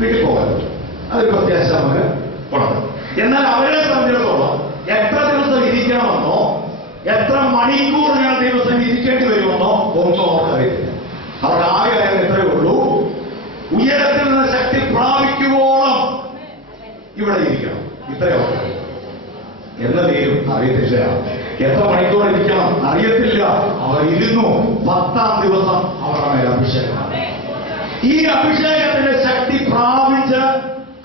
വീട്ടിൽ പോകരുത്. അതൊരു പ്രത്യാശ നമുക്ക് ഉണ്ട്. എന്നാൽ അവരെ സംബന്ധിച്ചിടത്തോളം എത്ര ദിവസം ഇരിക്കണമെന്നോ എത്ര മണിക്കൂർ ഞാൻ ദിവസം ഇരിക്കേണ്ടി വരുമെന്നോ ഒന്നും അവർക്കറിയില്ല. അവർക്ക് ആകെ അറിയാൻ എത്രയേ ഉള്ളൂ, ഉയരത്തിൽ നിന്ന് ശക്തി പ്രാപിക്കുവോളം ഇവിടെ ഇരിക്കണം. ഇത്രയോ എന്ന് പേരും അറിയത്തില്ല. എത്ര മണിക്കൂർ ഇരിക്കണം അറിയത്തില്ല. അവർ ഇരുന്നു. 10-ാം ദിവസം അവരുടെ മേൽ അഭിഷേകം. ഈ അഭിഷേകത്തിന്റെ ശക്തി പ്രാപിച്ച്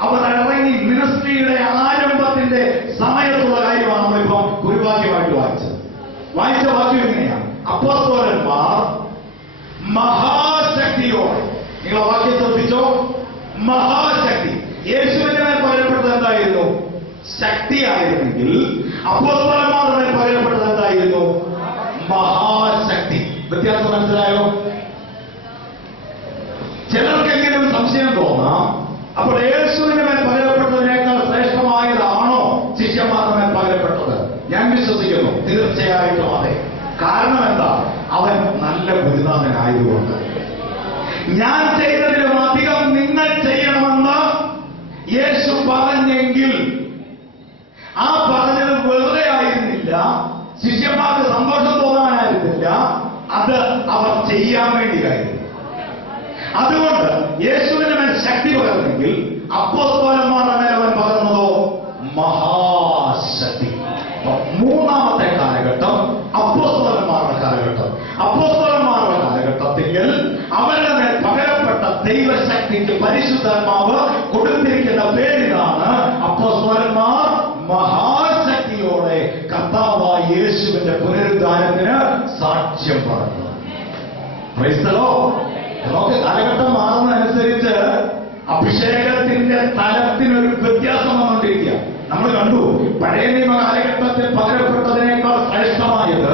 അവർ ഇറങ്ങി മിനിസ്ട്രിയുടെ ആരംഭത്തിന്റെ സമയത്തുള്ള കാര്യമാണ് നമ്മളിപ്പം കുരുവാക്യമായിട്ട് വായിച്ച വാക്യം എങ്ങനെയാണ്? അപ്പോസ്തലന്മാർ മഹാശക്തിയോടെ, നിങ്ങൾ വാക്യം ശ്രദ്ധിച്ചോ, മഹാശക്തി. യേശുവിന്റെ മേൽ പകരപ്പെട്ടത് എന്തായിരുന്നു? ശക്തിയായിരുന്നെങ്കിൽ അപ്പോസ്തലന്മാരുടെ മേൽ പകരപ്പെട്ടത് എന്തായിരുന്നു? മഹാശക്തി. വ്യത്യാസം മനസ്സിലായോ? ചിലർക്കെങ്കിലും സംശയം തോന്നാം, അപ്പോൾ യേശുവിന്റെ മേൽ പകരപ്പെട്ടതിനേക്കാൾ ശ്രേഷ്ഠമായതാണോ ശിഷ്യന്മാരുടെ മേൽ പകരപ്പെട്ടത്? ഞാൻ വിശ്വസിക്കുന്നു തീർച്ചയായിട്ടും അതെ. കാരണം എന്താ? അവൻ നല്ല ഗുരുനാഥനായതുകൊണ്ട്. ഞാൻ ചെയ്തതിലും അധികം നിങ്ങൾ ചെയ്യണമെന്ന് യേശു പറഞ്ഞെങ്കിൽ ആ പറഞ്ഞത് വെറുതെ ആയിരുന്നില്ല, ശിഷ്യന്മാർക്ക് സന്തോഷം തോന്നാനായിരുന്നില്ല, അത് അവർ ചെയ്യാൻ വേണ്ടിയായിരുന്നു. അതുകൊണ്ട് യേശുവിന്റെ മേൽ ശക്തി പകർന്നെങ്കിൽ അപ്പോസ്തലന്മാരുടെ മേൽ അവൻ പകർന്നതോ മഹാശക്തി. മൂന്നാമത്തെ കാലഘട്ടം അപ്പോസ്തലന്മാരുടെ കാലഘട്ടം. അപ്പോസ്തലന്മാരുടെ കാലഘട്ടത്തിൽ അവരുടെ മേൽ പകരപ്പെട്ട ദൈവശക്തിക്ക് പരിശുദ്ധാത്മാവ് കൊടുത്തിരിക്കുന്ന പേരിലാണ് അപ്പോസ്തലന്മാർ മഹാശക്തിയോടെ കർത്താവായ യേശുവിന്റെ പുനരുദ്ധാനത്തിന് സാക്ഷ്യം പറഞ്ഞു. ക്രൈസ്തവോ, നമുക്ക് കാലഘട്ടം മാറുന്നതനുസരിച്ച് അഭിഷേകത്തിന്റെ തലത്തിനൊരു വ്യത്യാസം വന്നുകൊണ്ടിരിക്കുക. നമ്മൾ കണ്ടു, പഴയ നിയമ കാലഘട്ടത്തിൽ പകരപ്പെട്ടതിനേക്കാൾ ശ്രേഷ്ഠമായത്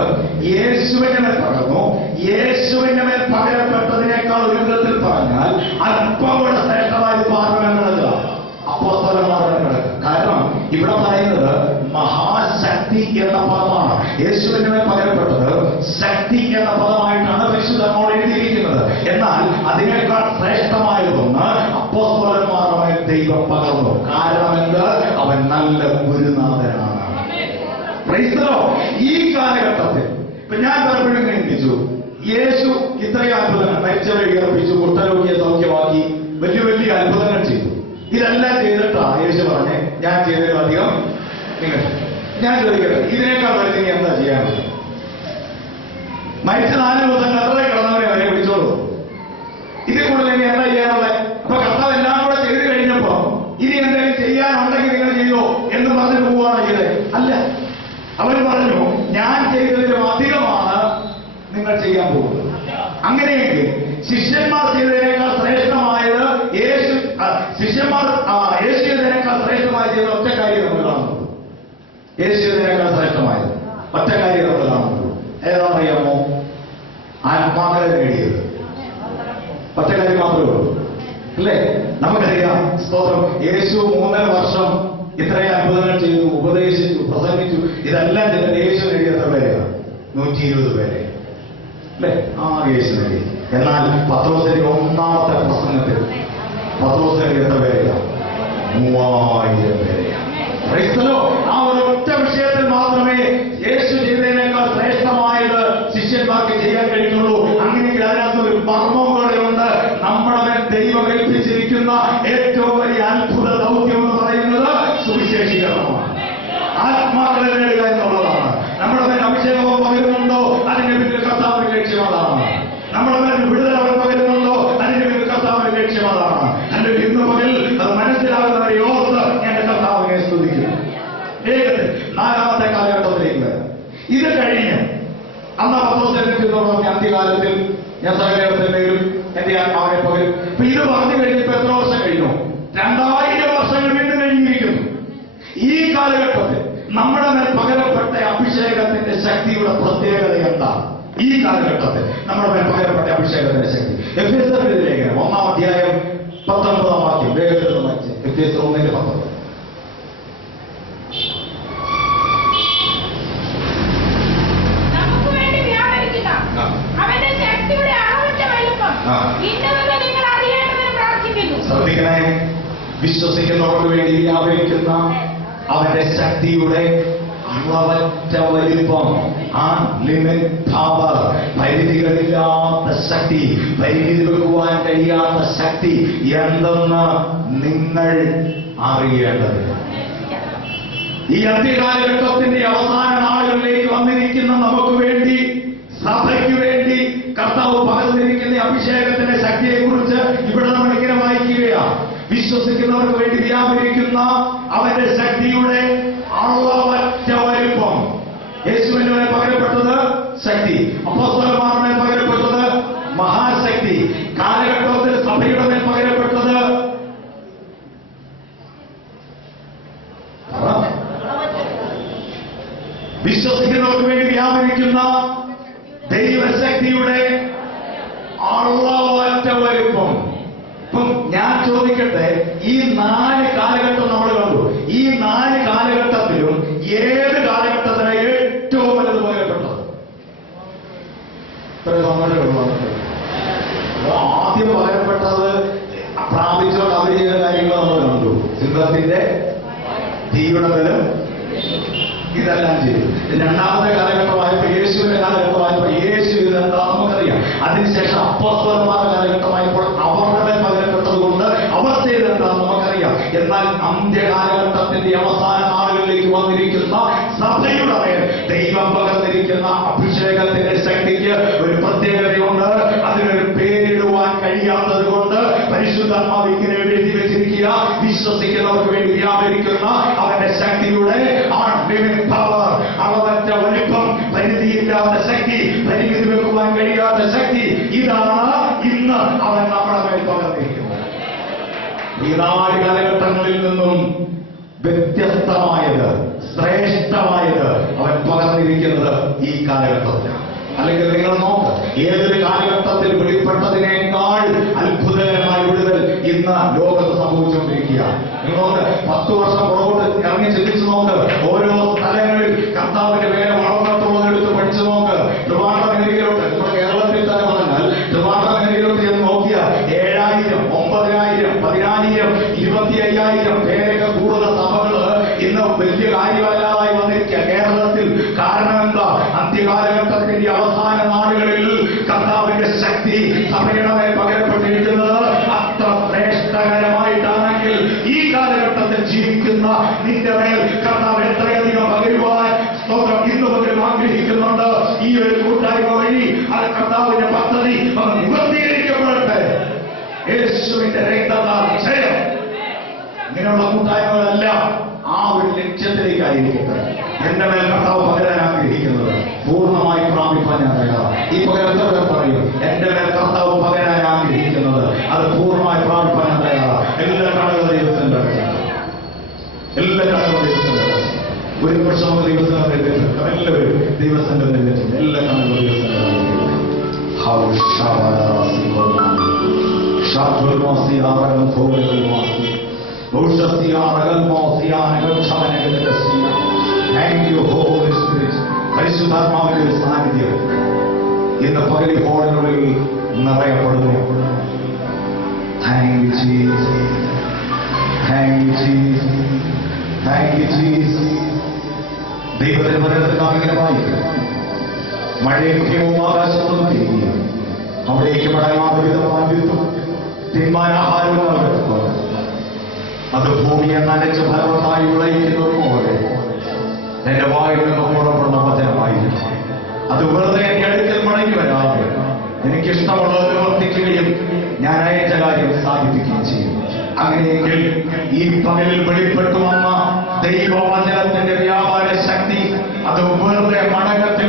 യേശുവിന്റെ മേൽ പകർന്നു. യേശുവിന്റെ മേൽ പകരപ്പെട്ടതിനേക്കാൾ ഒരു വിധത്തിൽ പറഞ്ഞാൽ അല്പം കൂടെ ശ്രേഷ്ഠമായത് പാർലമെന്റ് അപ്പോസ്തലന്മാരുടെ കിടക്കുക. കാരണം ഇവിടെ പറയുന്നത് മഹാശക്തി എന്ന പദമാണ്. യേശുവിന്റെ മേൽ പകരപ്പെട്ടത് ശക്തി എന്ന പദമായിട്ടാണ് പരിശുദ്ധമോട് എഴുതിയിരിക്കുന്നത്. എന്നാൽ അതിനേക്കാൾ ശ്രേഷ്ഠമായതൊന്ന് അപ്പോസ്തലന്മാരുടെ മേൽ ദൈവം പകർന്നു. കാരണം എന്ത്? അവൻ നല്ല ഗുരുനാഥനാണ്. ക്രൈസ്തവോ, ഈ കാലഘട്ടത്തിൽ ഇപ്പൊ ഞാൻ പലപ്പോഴും ചിന്തിച്ചു, യേശു ഇത്രയും അത്ഭുതങ്ങൾ, മരിച്ചവരെ ഉയർപ്പിച്ചു, കുഷ്ഠരോഗിയെ സൗഖ്യമാക്കി, വലിയ വലിയ അത്ഭുതങ്ങൾ ചെയ്തു. ഇതെല്ലാം ചെയ്തിട്ടാ യേശു പറഞ്ഞേ ഞാൻ ചെയ്തതിലും അധികം നിങ്ങൾ. ഞാൻ ചോദിക്കട്ടെ, ഇതിനേക്കാൾ വലുത് ഇനി എന്താ ചെയ്യാനുള്ളത്? മരിച്ച 4 ദിവസം കർത്താവ് കിടന്നവരെ അവരെ വിളിച്ചോളൂ. ഇതിൽ കൂടുതൽ ഇനി എന്താ ചെയ്യാനുള്ളത്? അപ്പൊ കർത്താവ് എല്ലാം കൂടെ ചെയ്ത് കഴിഞ്ഞപ്പോ ഇനി എന്തെങ്കിലും ചെയ്യാനുണ്ടെങ്കിൽ നിങ്ങൾ ചെയ്യോ എന്ന് പറഞ്ഞിട്ട് പോവുകയാണ് ചെയ്തത്? അല്ല, അവർ പറഞ്ഞു ഞാൻ ചെയ്തതിലും അധികമാണ് നിങ്ങൾ ചെയ്യാൻ പോകുന്നത്. അങ്ങനെയെങ്കിൽ ശിഷ്യന്മാർ ചെയ്തതിനേക്കാൾ ശ്രേഷ്ഠമായത് ശിഷ്യന്മാർ യേശു ചെയ്തതിനേക്കാൾ ശ്രേഷ്ഠമായി ചെയ്ത ഒറ്റ കാര്യം നമ്മൾ കാണുന്നു. യേശു ചെയ്തതിനേക്കാൾ ശ്രേഷ്ഠമായത് ഒറ്റ കാര്യം നമ്മൾ കാണുന്നു. ഏതാണെന്നറിയാമോ? ആത്മാക്കളെ നേടിയത്. ഒറ്റ കാര്യം മാത്രമേ ഉള്ളൂ, അല്ലേ? നമുക്കറിയാം, സ്തോത്രം. യേശു 3.5 വർഷം ഇത്രയും അത്ഭുതങ്ങൾ ചെയ്തു, ഉപദേശിച്ചു, പ്രസംഗിച്ചു. ഇതെല്ലാം ചെയ്ത യേശു നേടിയ എത്ര പേരെയാണ്? 120 പേരെ, അല്ലേ? യേശു നേടി. എന്നാൽ പത്രോസിന്റെ 1ാമത്തെ പ്രസംഗത്തിൽ പത്രോസിന്റെ എത്ര പേരെയാണ്? 3000 പേരെയാണ്. ക്രൈസ്തവോ, ആ ഒരൊറ്റ വിഷയത്തിൽ മാത്രമേ യേശു ചെയ്തതിനേക്കാൾ ശ്രേഷ്ഠമായത് ശിഷ്യന്മാർക്ക് ചെയ്യാൻ കഴിയുള്ളൂ. അങ്ങനെയെങ്കിൽ അതിനകത്ത് ഒരു മർമ്മം കൂടെയുണ്ട്. നമ്മുടെ മേൽ ദൈവം ഏൽപ്പിച്ചിരിക്കുന്ന ഏറ്റവും വലിയ അത്ഭുത ദൗത്യം എന്ന് പറയുന്നത് സുവിശേഷീകരണമാണ്. ആത്മാക്കളെ നേടുക എന്നുള്ളതാണ്. നമ്മുടെ മേൽ അഭിഷേകം പകരുന്നുണ്ടോ അതിന്റെ പിന്നിൽ കർത്താവിന്റെ ലക്ഷ്യം അതാണ്. നമ്മുടെ മേൽ വിടുതൽ അവർ പകരുന്നുണ്ടോ അതിന്റെ പിന്നിൽ കർത്താവിന്റെ ലക്ഷ്യം അതാണ്. അല്ലെങ്കിൽ ഇന്ന് പകൽ അത് മനസ്സിലാകുന്നവരെ ഓർത്ത് എന്റെ കർത്താവിനെ സ്തുതിക്കുന്നു. വേഗത്തിൽ 4ാമത്തെ കാലഘട്ടത്തിലേക്ക് വരാം. ഇത് കഴിഞ്ഞ് അന്ന് പത്രോസിനെ അന്ത്യകാലത്തിൽ ഞാൻ സകലത്തിലും എന്റെ ആത്മാവിനെ പകരും. ഇപ്പൊ ഇത് പറഞ്ഞു കഴിഞ്ഞിപ്പോ എത്ര വർഷം കഴിഞ്ഞു? 2000 വർഷങ്ങൾ വീണ്ടും കഴിഞ്ഞിരിക്കുന്നു. ഈ കാലഘട്ടത്തിൽ നമ്മുടെ മേൽ പകരപ്പെട്ട അഭിഷേകത്തിന്റെ ശക്തിയുടെ പ്രത്യേകത എന്താ? ഈ കാലഘട്ടത്തിൽ നമ്മുടെ മേൽ പകരപ്പെട്ട അഭിഷേകത്തിന്റെ ശക്തി. എഫേസ്യരുടെ ലേഖനം 1-ാം അധ്യായം 19-ാം വാക്യം വേഗത്തിൽ വായിച്ച്. എഫേസ്യർ 1:19. ശ്രദ്ധിക്കണം. ശ്രദ്ധിക്കണേ. വിശ്വസിക്കുന്നവർക്ക് വേണ്ടി വ്യാപരിക്കുന്ന അവന്റെ ശക്തിയുടെ അളവറ്റ വലിപ്പം, അൺലിമിറ്റഡ് പവർ, പരിധികളില്ലാത്ത ശക്തി, പരിധി വെക്കുവാൻ കഴിയാത്ത ശക്തി എന്തെന്ന് നിങ്ങൾ അറിയേണ്ടത്. ഈ അന്ത്യകാലഘട്ടത്തിന്റെ അവസാന നാളുകളിലേക്ക് വന്നിരിക്കുന്ന നമുക്ക് വേണ്ടി, സഭയ്ക്ക് വേണ്ടി കർത്താവ് പകർന്നിരിക്കുന്ന അഭിഷേകത്തിന്റെ ശക്തിയെക്കുറിച്ച് ഇവിടെ നമ്മൾ ഇങ്ങനെ വായിക്കുകയാണ്. വിശ്വസിക്കുന്നവർക്ക് വേണ്ടി വ്യാപരിക്കുന്ന അവന്റെ ശക്തിയുടെ അളവറ്റ വലിപ്പം. യേശുവിന്റെ മേൽ പകരപ്പെട്ടത് ശക്തി, അപ്പോസ്തലന്മാരുടെ പകരപ്പെട്ടത് മഹാശക്തി, കാലഘട്ടത്തിൽ സഭയുടെ മേൽ പകരപ്പെട്ടത് വിശ്വസിക്കുന്നവർക്ക് വേണ്ടി വ്യാപരിക്കുന്ന ദൈവശക്തിയുടെ അളവറ്റ വലിപ്പം. ഇപ്പം ഞാൻ ചോദിക്കട്ടെ, ഈ 4 കാലഘട്ടം നമ്മൾ കണ്ടു. ഈ 4 കാലഘട്ടത്തിലും ഏത് കാലഘട്ടത്തിലാണ് ഏറ്റവും വലുത് പകരപ്പെട്ടത്? ആദ്യം പകരപ്പെട്ടത് പ്രാപിച്ചുകൊണ്ട് അവർ ചെയ്ത കാര്യങ്ങൾ നമ്മൾ കണ്ടു. സിംഹത്തിന്റെ തീയുടെ ബലം ഇതെല്ലാം ചെയ്തു. രണ്ടാമത്തെ കാലഘട്ടമായപ്പോൾ, യേശുവിന്റെ കാലഘട്ടമായപ്പോൾ യേശു ഇതെന്താ നമുക്കറിയാം. അതിനുശേഷം അപ്പോസ്തലന്മാരുടെ കാലഘട്ടമായപ്പോൾ അവരുടെ പകരപ്പെട്ടത് കൊണ്ട് അവർ ചെയ്തെന്താന്ന് നമുക്കറിയാം. എന്നാൽ അന്ത്യകാലഘട്ടത്തിന്റെ അവസാന നാളുകളിലേക്ക് വന്നിരിക്കുന്ന സഭയുടെ മേൽ ദൈവം പകർന്നിരിക്കുന്ന അഭിഷേകത്തിന്റെ ശക്തിക്ക് ഒരു പ്രത്യേകതയുണ്ട്. അതിനൊരു പേരിടുവാൻ കഴിയാത്തത് കൊണ്ട് പരിശുദ്ധാത്മാവ് ഇങ്ങനെ എഴുതി വെച്ചിരിക്കുക: വിശ്വസിക്കുന്നവർക്ക് വേണ്ടി വ്യാപരിക്കുന്ന അവന്റെ ശക്തിയുടെ പവർ, അളവറ്റ വലിപ്പം, പരിധിയില്ലാത്ത ശക്തി, പരിമിതി വെക്കുവാൻ കഴിയാത്ത ശക്തി. ഇതാണ് ഇന്ന് അവൻ നമ്മുടെ മേൽ പകർന്നിരിക്കുന്നത്. ഈ 4 കാലഘട്ടങ്ങളിൽ നിന്നും വ്യത്യസ്തമായത്, ശ്രേഷ്ഠമായത് അവൻ പകർന്നിരിക്കുന്നത് ഈ കാലഘട്ടത്തിലാണ്. അല്ലെങ്കിൽ നിങ്ങൾ നോക്ക്, ഏതൊരു കാലഘട്ടത്തിൽ വെളിപ്പെട്ടതിനേക്കാൾ അത്ഭുതകരമായ വിടുതൽ ഇന്ന് ലോകത്ത് സംഭവിച്ചുകൊണ്ടിരിക്കുക. നിങ്ങൾ നോക്ക്, 10 വർഷം പുറകോട്ട് ഇറങ്ങി ചിന്തിച്ചു നോക്ക്. ഓരോ സ്ഥലങ്ങളിൽ കർത്താവിന്റെ വേല വളർന്നിട്ടുള്ളത് എടുത്ത് പഠിച്ചു നോക്ക്. ട്രിവാൻഡ്രം മേഖലയിലോട്ട്, നമ്മുടെ കേരളത്തിൽ തന്നെ പറഞ്ഞാൽ ട്രിവാൻഡ്രം മേഖലയിലോട്ട് ചെന്ന് നോക്കിയാൽ 7000, 9000, 10000, 25,000 പേരൊക്കെ കൂടുതൽ സഭകള് ഇന്ന് വലിയ കാര്യമല്ലാതായി വന്നിരിക്കുക കേരളത്തിൽ. കാരണം എന്താ? അന്ത്യകാലഘട്ടത്തിന്റെ അവസാന നാളുകളിൽ കർത്താവിന്റെ ശക്തി സഭയുടെ മേൽ പകരപ്പെട്ടിരിക്കുന്നത് അത്ര ശ്രേഷ്ഠകരമായിട്ടാണെങ്കിൽ ഈ കാലഘട്ടത്തിൽ ജീവിക്കുന്ന നിന്റെ മേൽ കർത്താവ് എത്രയധികം പകരുവാൻ ഇന്ന് പകരം ആഗ്രഹിക്കുന്നുണ്ട്. ഈ ഒരു കൂട്ടായ്മ വഴി അത് കർത്താവിന്റെ പദ്ധതി നിവർത്തീകരിക്കപ്പെടട്ടെ. യേശുവിന്റെ രക്തത്താൽ ജയം. ഇങ്ങനെയുള്ള കൂട്ടായ്മകളെല്ലാം ആ ഒരു ലക്ഷ്യത്തിലേക്കായിരിക്കട്ടെ. എന്റെ മേൽ കർത്താവ് പകരാൻ ആഗ്രഹിക്കുന്നത് പൂർണ്ണമായി പ്രാപിപ്പാൻ ഞാൻ തയ്യാറാണ്. ഈ പകരത്തവർ പറയും, എന്റെ മേൽ കർത്താവ് പകരാൻ ആഗ്രഹിക്കുന്നത് അത് പൂർണ്ണമായി പ്രാപിപ്പാൻ ഞാൻ തയ്യാറാണ്. എല്ലാ കടകൾ ദൈവത്തിന്റെ എല്ലാ കടകൾ ദൈവത്തിന്റെ ഒരു പ്രശ്നം ദൈവത്തിന്റെ എല്ലാവരും ദൈവത്തിന്റെ ദൈവത്തിന്റെ എല്ലാ കടകളും ദൈവത്തിന്റെ പരിശുദ്ധാത്മാവിന്റെ സാന്നിധ്യം ഇന്ന് പകൽ ഹോളുകളിൽ നിറയപ്പെടുന്നു. ദൈവത്തിന് പരത്തിനാമിങ്ങനെ വായിക്കും. മഴയൊക്കെയും ആകാശത്തൊന്നും തിരിഞ്ഞു അവിടേക്ക് പടയാവിധമായ വിത്തും തിന്മാനാഹാരവും നടത്തുന്നു. അത് ഭൂമിയെ നനച്ച് ഫലവത്തായി വിളയിക്കുന്നത് പോലെ എന്റെ വായിൽ നിന്ന് പുറപ്പെടുന്ന വചനമായിരുന്നു. അത് വെറുതെ എന്റെ അടുക്കൽ മടങ്ങി വരാതെ എനിക്കിഷ്ടമുള്ളത് പ്രവർത്തിക്കുകയും ഞാൻ അയച്ച കാര്യം സാധിപ്പിക്കുകയും ചെയ്യും. അങ്ങനെയെങ്കിൽ ഈ പകലിൽ വെളിപ്പെട്ടു വന്ന ദൈവവചനത്തിന്റെ വ്യാപാര ശക്തി അത് വെറുതെ മടങ്ങത്തെ